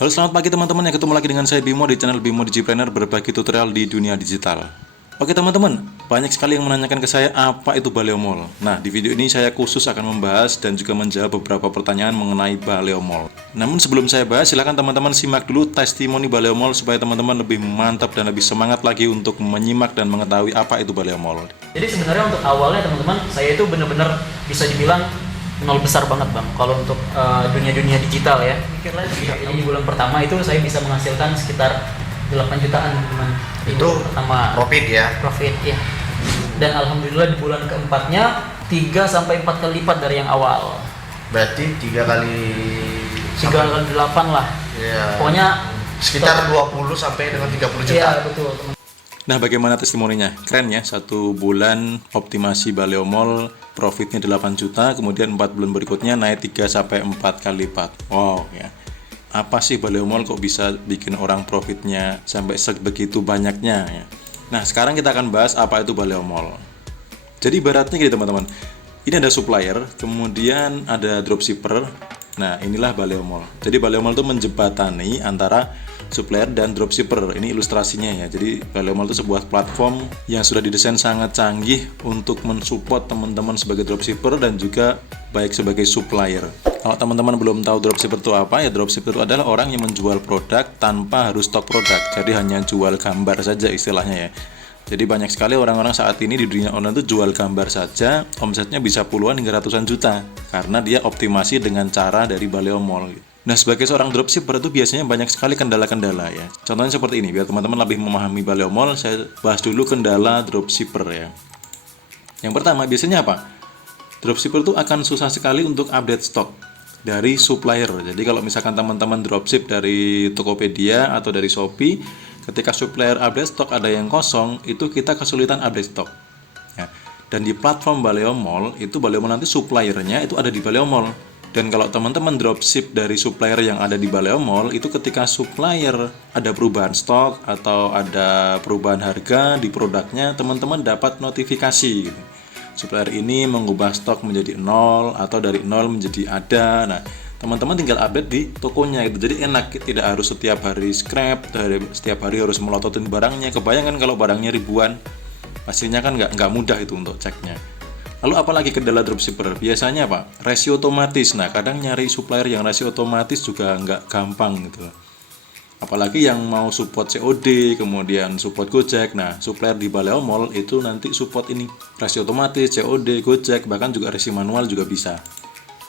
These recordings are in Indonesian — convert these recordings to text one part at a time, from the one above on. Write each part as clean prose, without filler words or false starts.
Halo, selamat pagi teman-teman, ya ketemu lagi dengan saya Bimo di channel Bimo Digipreneur, berbagi tutorial di dunia digital. Oke teman-teman, banyak sekali yang menanyakan ke saya apa itu Baleomall. Nah, di video ini saya khusus akan membahas dan juga menjawab beberapa pertanyaan mengenai Baleomall. Namun sebelum saya bahas, silahkan teman-teman simak dulu testimoni Baleomall supaya teman-teman lebih mantap dan lebih semangat lagi untuk menyimak dan mengetahui apa itu Baleomall. Jadi sebenarnya untuk awalnya teman-teman, saya itu benar-benar bisa dibilang nol besar banget bang. Kalau untuk dunia-dunia digital ya. Mikir lagi. Ini di bulan pertama itu saya bisa menghasilkan sekitar 8 jutaan teman. Itu pertama profit ya. Profit ya. Dan alhamdulillah di bulan keempatnya 3 sampai 4 kali lipat dari yang awal. Berarti 3 kali 3 kali 8 lah. Ya. Pokoknya Sekitar 20 sampai dengan 30 juta. iya betul teman. Nah, bagaimana testimoninya? Keren ya, 1 bulan optimasi Baleomall profitnya 8 juta, kemudian 4 bulan berikutnya naik 3 sampai 4 kali lipat. Wow ya. Apa sih Baleomall kok bisa bikin orang profitnya sampai sebegitu banyaknya ya? Nah, sekarang kita akan bahas apa itu Baleomall. Jadi ibaratnya gini teman-teman. Ini ada supplier, kemudian ada dropshipper. Nah, inilah Baleomall. Jadi Baleomall itu menjembatani antara supplier dan dropshipper. Ini ilustrasinya ya. Jadi Baleomall itu sebuah platform yang sudah didesain sangat canggih untuk mensupport teman-teman sebagai dropshipper dan juga baik sebagai supplier. Kalau teman-teman belum tahu dropshipper itu apa, ya dropshipper itu adalah orang yang menjual produk tanpa harus stok produk. Jadi hanya jual gambar saja istilahnya ya. Jadi banyak sekali orang-orang saat ini di dunia online itu jual gambar saja, omsetnya bisa puluhan hingga ratusan juta karena dia optimasi dengan cara dari Baleomall. Nah, sebagai seorang dropshipper itu biasanya banyak sekali kendala-kendala ya. Contohnya seperti ini, biar teman-teman lebih memahami Baleomall, saya bahas dulu kendala dropshipper ya. Yang pertama, biasanya apa? Dropshipper itu akan susah sekali untuk update stok dari supplier. Jadi kalau misalkan teman-teman dropship dari Tokopedia atau dari Shopee, ketika supplier update stok ada yang kosong, itu kita kesulitan update stok. Ya. Dan di platform Baleomall, itu Baleomall nanti suppliernya itu ada di Baleomall. Dan kalau teman-teman dropship dari supplier yang ada di Baleomall, itu ketika supplier ada perubahan stok atau ada perubahan harga di produknya, teman-teman dapat notifikasi gitu. Supplier ini mengubah stok menjadi 0 atau dari 0 menjadi ada. Nah, teman-teman tinggal update di tokonya gitu. Jadi enak, tidak harus setiap hari scrap, setiap hari harus melototin barangnya. Kebayangkan kalau barangnya ribuan, pastinya kan nggak mudah itu untuk ceknya. Lalu apalagi kendala dropshipper? Biasanya apa? Rasio otomatis. Nah, kadang nyari supplier yang rasio otomatis juga nggak gampang gitu. Apalagi yang mau support COD, kemudian support Gojek. Nah, supplier di Baleomall itu nanti support ini, rasio otomatis, COD, Gojek, bahkan juga resi manual juga bisa.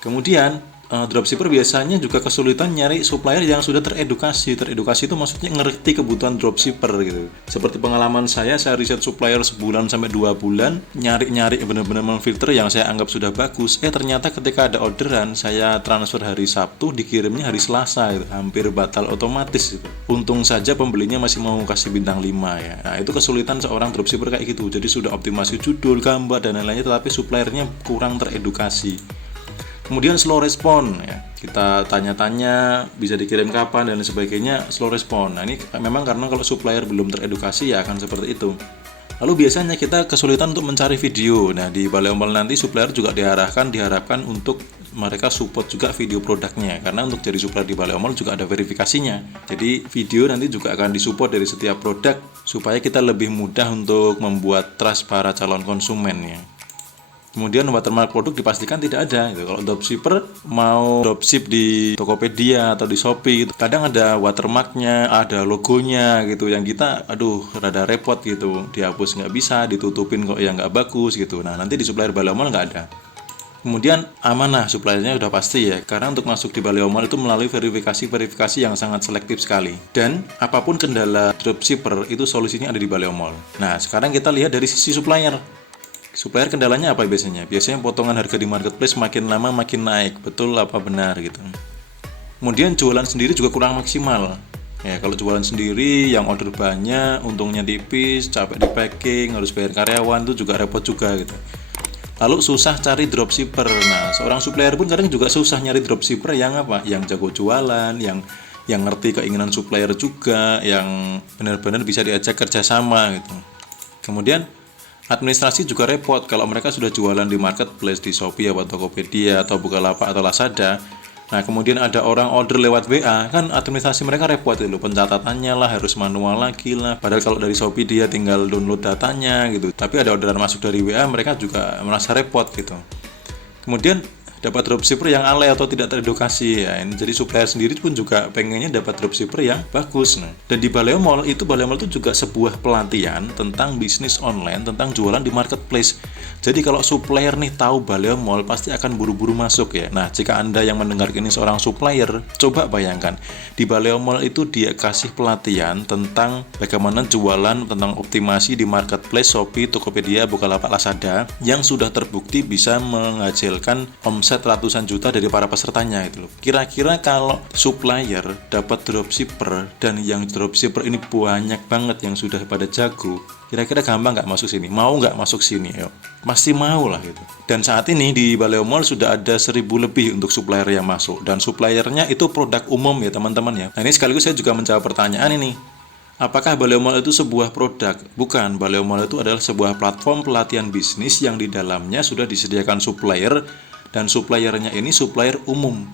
Kemudian dropshipper biasanya juga kesulitan nyari supplier yang sudah teredukasi. Teredukasi itu maksudnya ngerti kebutuhan dropshipper gitu. Seperti pengalaman saya riset supplier sebulan sampai 2 bulan, nyari-nyari benar-benar memfilter yang saya anggap sudah bagus. Ternyata ketika ada orderan, saya transfer hari Sabtu, dikirimnya hari Selasa gitu. Hampir batal otomatis gitu. Untung saja pembelinya masih mau kasih bintang 5 ya. Nah, itu kesulitan seorang dropshipper kayak gitu. Jadi sudah optimasi judul, gambar dan lain-lainnya, tetapi suppliernya kurang teredukasi. Kemudian slow respon ya. Kita tanya-tanya bisa dikirim kapan dan sebagainya, slow respon. Nah, ini memang karena kalau supplier belum teredukasi ya akan seperti itu. Lalu biasanya kita kesulitan untuk mencari video. Nah, di Baleomall nanti supplier juga diharapkan untuk mereka support juga video produknya. Karena untuk jadi supplier di Baleomall juga ada verifikasinya. Jadi video nanti juga akan disupport dari setiap produk supaya kita lebih mudah untuk membuat trust para calon konsumen ya. Kemudian watermark produk dipastikan tidak ada gitu. Kalau dropshipper mau dropship di Tokopedia atau di Shopee gitu, kadang ada watermarknya, ada logonya gitu, yang kita rada repot gitu, dihapus nggak bisa, ditutupin kok yang nggak bagus gitu. Nah, nanti di supplier Baleomall nggak ada. Kemudian amanah, suppliernya udah pasti ya, karena untuk masuk di Baleomall itu melalui verifikasi yang sangat selektif sekali. Dan apapun kendala dropshipper itu solusinya ada di Baleomall. Nah, sekarang kita lihat dari sisi supplier. Supplier kendalanya apa biasanya? Biasanya potongan harga di marketplace makin lama makin naik. Betul apa benar gitu. Kemudian jualan sendiri juga kurang maksimal. Ya, kalau jualan sendiri yang order banyak, untungnya tipis, capek di packing, harus bayar karyawan, itu juga repot juga gitu. Lalu susah cari dropshipper. Nah, seorang supplier pun kadang juga susah nyari dropshipper yang apa? Yang jago jualan, yang ngerti keinginan supplier juga, yang benar-benar bisa diajak kerjasama gitu. Kemudian administrasi juga repot. Kalau mereka sudah jualan di marketplace, di Shopee atau Tokopedia atau Bukalapak atau Lazada, Nah, kemudian ada orang order lewat WA, kan administrasi mereka repot itu loh, pencatatannya lah harus manual lagi lah. Padahal kalau dari Shopee dia tinggal download datanya gitu. Tapi ada orderan masuk dari WA, mereka juga merasa repot gitu. Kemudian dapat dropshipper yang alay atau tidak teredukasi ya. Ini jadi supplier sendiri pun juga pengennya dapat dropshipper yang bagus. Nah, dan di Baleo Mall itu juga sebuah pelatihan tentang bisnis online, tentang jualan di marketplace. Jadi kalau supplier nih tahu Baleo Mall pasti akan buru-buru masuk ya. Nah, jika Anda yang mendengar ini seorang supplier, coba bayangkan di Baleo Mall itu dia kasih pelatihan tentang bagaimana jualan, tentang optimasi di marketplace Shopee, Tokopedia, Bukalapak, Lazada yang sudah terbukti bisa menghasilkan omset ratusan juta dari para pesertanya itu loh. Kira-kira kalau supplier dapat dropshipper dan yang dropshipper ini banyak banget yang sudah pada jago, kira-kira gampang nggak masuk sini? Mau nggak masuk sini? Yuk. Pasti mau lah gitu. Dan saat ini di Baleo Mall sudah ada 1.000 lebih untuk supplier yang masuk, dan suppliernya itu produk umum ya teman-teman ya. Nah, ini sekaligus saya juga menjawab pertanyaan ini. Apakah Baleo Mall itu sebuah produk? Bukan, Baleo Mall itu adalah sebuah platform pelatihan bisnis yang di dalamnya sudah disediakan supplier, dan suppliernya ini supplier umum.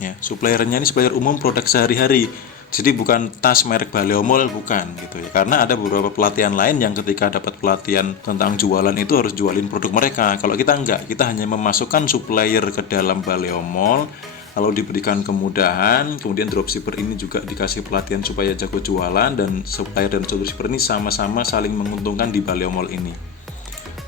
Ya, suppliernya ini supplier umum produk sehari-hari. Jadi bukan tas merek Baleo Mall, bukan gitu ya. Karena ada beberapa pelatihan lain yang ketika dapat pelatihan tentang jualan itu harus jualin produk mereka. Kalau kita enggak, kita hanya memasukkan supplier ke dalam Baleo Mall, lalu diberikan kemudahan, kemudian dropshipper ini juga dikasih pelatihan supaya jago jualan, dan supplier dan dropshipper ini sama-sama saling menguntungkan di Baleo Mall ini.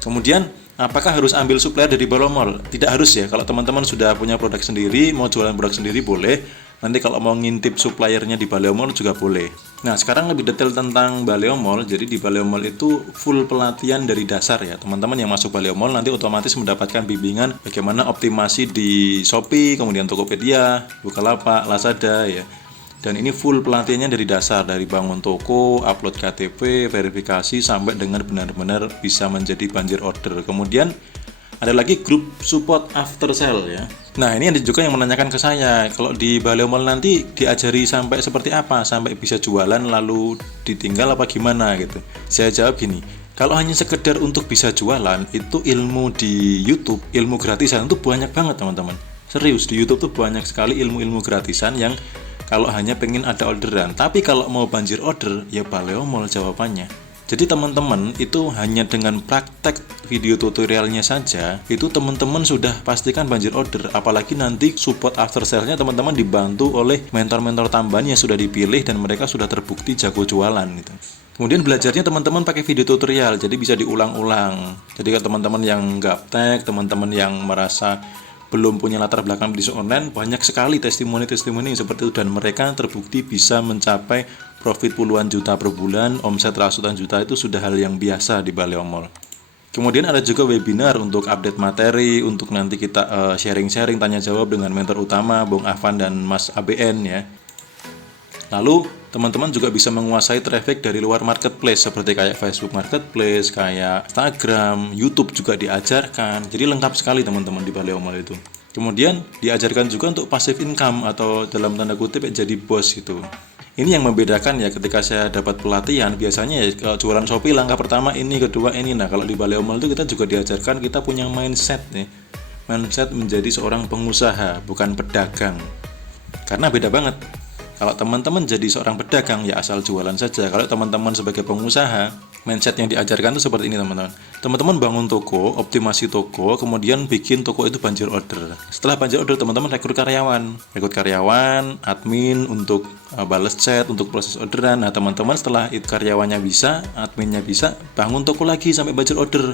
Kemudian apakah harus ambil supplier dari Baleo Mall? Tidak harus ya. Kalau teman-teman sudah punya produk sendiri, mau jualan produk sendiri boleh. Nanti kalau mau ngintip suppliernya di Baleo Mall juga boleh. Nah, sekarang lebih detail tentang Baleo Mall. Jadi di Baleo Mall itu full pelatihan dari dasar ya. Teman-teman yang masuk Baleo Mall nanti otomatis mendapatkan bimbingan bagaimana optimasi di Shopee, kemudian Tokopedia, Bukalapak, Lazada ya. Dan ini full pelatihannya dari dasar, dari bangun toko, upload KTP, verifikasi, sampai dengan benar-benar bisa menjadi banjir order. Kemudian ada lagi grup support after sale ya. Nah, ini ada juga yang menanyakan ke saya, kalau di Baleo Mall nanti diajari sampai seperti apa, sampai bisa jualan lalu ditinggal apa gimana gitu. Saya jawab gini, kalau hanya sekedar untuk bisa jualan, itu ilmu di YouTube, ilmu gratisan itu banyak banget teman-teman. Serius, di YouTube tuh banyak sekali ilmu-ilmu gratisan yang kalau hanya pengen ada orderan. Tapi kalau mau banjir order, ya Baleo Mall jawabannya. Jadi teman-teman itu hanya dengan praktek video tutorialnya saja, itu teman-teman sudah pastikan banjir order. Apalagi nanti support after sale-nya teman-teman dibantu oleh mentor-mentor tambahan yang sudah dipilih dan mereka sudah terbukti jago jualan gitu. Kemudian belajarnya teman-teman pakai video tutorial, jadi bisa diulang-ulang. Jadi kalau teman-teman yang gaptek, teman-teman yang merasa belum punya latar belakang bisnis online, banyak sekali testimoni-testimoni seperti itu, dan mereka terbukti bisa mencapai profit puluhan juta per bulan, omset ratusan juta, itu sudah hal yang biasa di Baleo Mall. Kemudian ada juga webinar untuk update materi, untuk nanti kita sharing-sharing, tanya jawab dengan mentor utama Bung Afan dan Mas ABN ya. Lalu teman-teman juga bisa menguasai traffic dari luar marketplace seperti kayak Facebook Marketplace, kayak Instagram, YouTube juga diajarkan. Jadi lengkap sekali teman-teman di Baleo Mall itu. Kemudian diajarkan juga untuk passive income atau dalam tanda kutip jadi bos gitu. Ini yang membedakan ya, ketika saya dapat pelatihan biasanya ya kalau jualan Shopee langkah pertama ini, kedua ini. Nah, kalau di Baleo Mall itu kita juga diajarkan, kita punya mindset nih. Mindset menjadi seorang pengusaha, bukan pedagang. Karena beda banget. Kalau teman-teman jadi seorang pedagang ya asal jualan saja. Kalau teman-teman sebagai pengusaha, mindset yang diajarkan itu seperti ini teman-teman. Teman-teman bangun toko, optimasi toko, kemudian bikin toko itu banjir order. Setelah banjir order, teman-teman rekrut karyawan, admin untuk balas chat, untuk proses orderan. Nah, teman-teman setelah itu karyawannya bisa, adminnya bisa, bangun toko lagi sampai banjir order.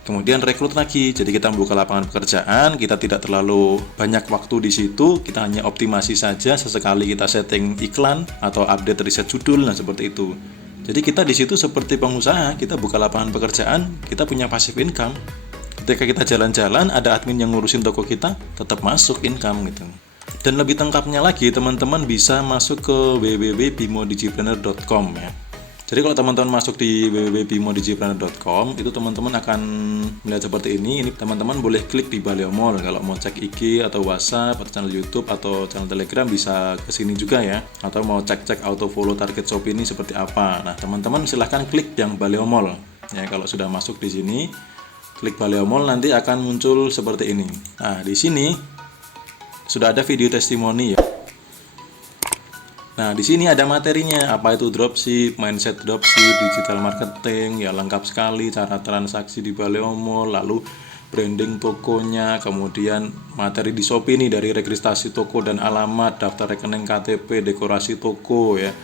Kemudian rekrut lagi, jadi kita membuka lapangan pekerjaan, kita tidak terlalu banyak waktu di situ, kita hanya optimasi saja, sesekali kita setting iklan atau update riset judul, nah seperti itu. Jadi kita di situ seperti pengusaha, kita buka lapangan pekerjaan, kita punya passive income. Ketika kita jalan-jalan, ada admin yang ngurusin toko kita, tetap masuk income gitu. Dan lebih lengkapnya lagi, teman-teman bisa masuk ke www.bimodigipreneur.com ya. Jadi kalau teman-teman masuk di www.bimodigipreneur.com, itu teman-teman akan melihat seperti ini. Ini teman-teman boleh klik di Baleo Mall. Kalau mau cek IG atau WhatsApp atau channel YouTube atau channel Telegram bisa ke sini juga ya. Atau mau cek-cek auto follow target Shopee ini seperti apa. Nah, teman-teman silahkan klik yang Baleo Mall. Ya, kalau sudah masuk di sini, klik Baleo Mall nanti akan muncul seperti ini. Nah, di sini sudah ada video testimoni ya. Nah, di sini ada materinya, apa itu dropship, mindset dropship, digital marketing, ya lengkap sekali, cara transaksi di Baleo Mall, lalu branding tokonya, kemudian materi di Shopee nih dari registrasi toko dan alamat, daftar rekening KTP, dekorasi toko ya,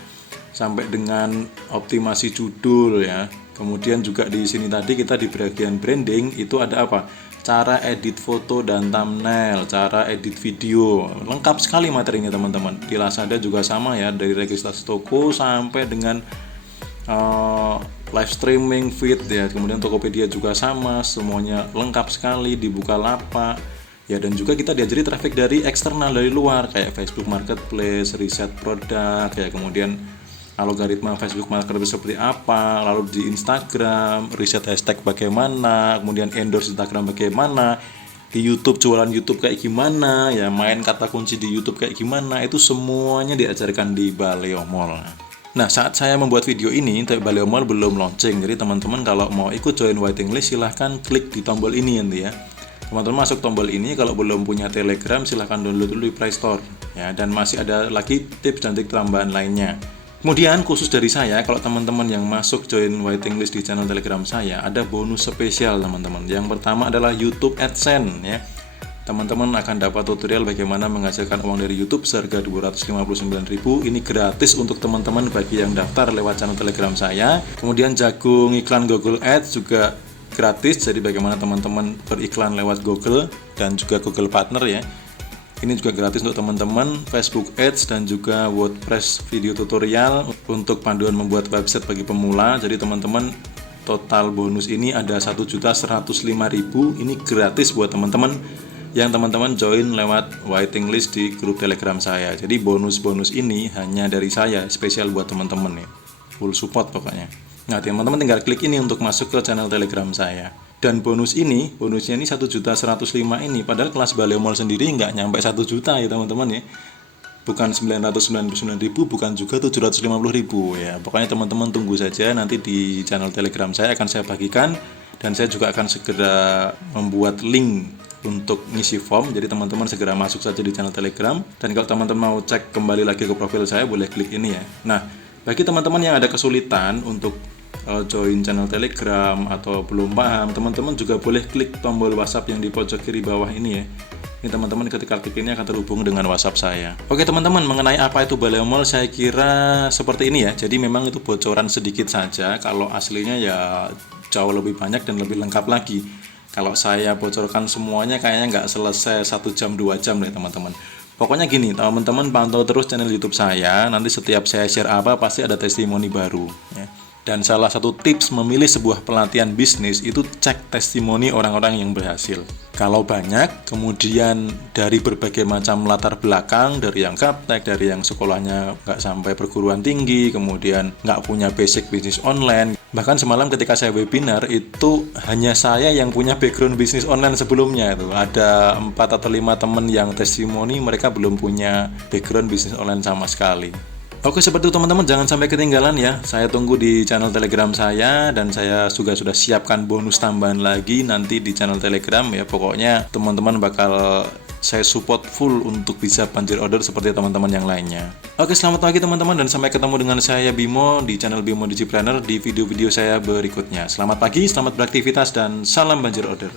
sampai dengan optimasi judul ya. Kemudian juga di sini tadi kita di bagian branding itu ada apa? Cara edit foto dan thumbnail, cara edit video, lengkap sekali materinya teman-teman. Di Lazada juga sama ya, dari registrasi toko sampai dengan live streaming feed ya. Kemudian Tokopedia juga sama, semuanya lengkap sekali di Bukalapak ya. Dan juga kita diajari traffic dari eksternal, dari luar, kayak Facebook Marketplace, riset produk ya, kemudian algoritma Facebook Marketplace seperti apa, lalu di Instagram riset hashtag bagaimana, kemudian endorse Instagram bagaimana, di YouTube jualan YouTube kayak gimana ya, main kata kunci di YouTube kayak gimana, itu semuanya diajarkan di Baleo Mall. Nah, saat saya membuat video ini, Baleo Mall belum launching, jadi teman-teman kalau mau ikut join waiting list silahkan klik di tombol ini nanti ya. Teman-teman masuk tombol ini, kalau belum punya Telegram silahkan download dulu di Play Store ya, dan masih ada lagi tips dan trik tambahan lainnya. Kemudian khusus dari saya, kalau teman-teman yang masuk join waiting list di channel Telegram saya, ada bonus spesial teman-teman. Yang pertama adalah YouTube AdSense ya. Teman-teman akan dapat tutorial bagaimana menghasilkan uang dari YouTube seharga 259.000. Ini gratis untuk teman-teman bagi yang daftar lewat channel Telegram saya. Kemudian jagung iklan Google Ads juga gratis, jadi bagaimana teman-teman beriklan lewat Google dan juga Google Partner ya. Ini juga gratis untuk teman-teman, Facebook Ads dan juga WordPress video tutorial untuk panduan membuat website bagi pemula. Jadi teman-teman, total bonus ini ada 1.105.000. Ini gratis buat teman-teman yang teman-teman join lewat waiting list di grup Telegram saya. Jadi bonus-bonus ini hanya dari saya, spesial buat teman-teman ya. Full support pokoknya. Nah, teman-teman tinggal klik ini untuk masuk ke channel Telegram saya. Dan bonusnya ini 1.105.000 ini, padahal kelas Baleo Mall sendiri nggak nyampe 1 juta ya teman-teman ya. Bukan 999.000, bukan juga 750.000 ya. Pokoknya teman-teman tunggu saja, nanti di channel Telegram saya akan saya bagikan, dan saya juga akan segera membuat link untuk ngisi form. Jadi teman-teman segera masuk saja di channel Telegram, dan kalau teman-teman mau cek kembali lagi ke profil saya, boleh klik ini ya. Nah, bagi teman-teman yang ada kesulitan untuk join channel Telegram atau belum paham, teman-teman juga boleh klik tombol WhatsApp yang di pojok kiri bawah ini ya. Ini teman-teman ketika klik ini akan terhubung dengan WhatsApp saya. Oke teman-teman, mengenai apa itu Baleo Mall saya kira seperti ini ya. Jadi memang itu bocoran sedikit saja, kalau aslinya ya jauh lebih banyak dan lebih lengkap lagi. Kalau saya bocorkan semuanya kayaknya nggak selesai 1 jam 2 jam deh teman-teman. Pokoknya gini, teman-teman pantau terus channel YouTube saya, nanti setiap saya share apa pasti ada testimoni baru ya. Dan salah satu tips memilih sebuah pelatihan bisnis itu cek testimoni orang-orang yang berhasil. Kalau banyak, kemudian dari berbagai macam latar belakang, dari yang gaptek, dari yang sekolahnya nggak sampai perguruan tinggi, kemudian nggak punya basic bisnis online. Bahkan semalam ketika saya webinar, itu hanya saya yang punya background bisnis online sebelumnya. Itu ada 4 atau 5 teman yang testimoni, mereka belum punya background bisnis online sama sekali. Oke, seperti itu teman-teman, jangan sampai ketinggalan ya. Saya tunggu di channel Telegram saya, dan saya juga sudah siapkan bonus tambahan lagi nanti di channel Telegram ya. Pokoknya teman-teman bakal saya support full untuk bisa banjir order seperti teman-teman yang lainnya. Oke, selamat pagi teman-teman, dan sampai ketemu dengan saya Bimo di channel Bimo Digipreneur di video-video saya berikutnya. Selamat pagi, selamat beraktivitas, dan salam banjir order.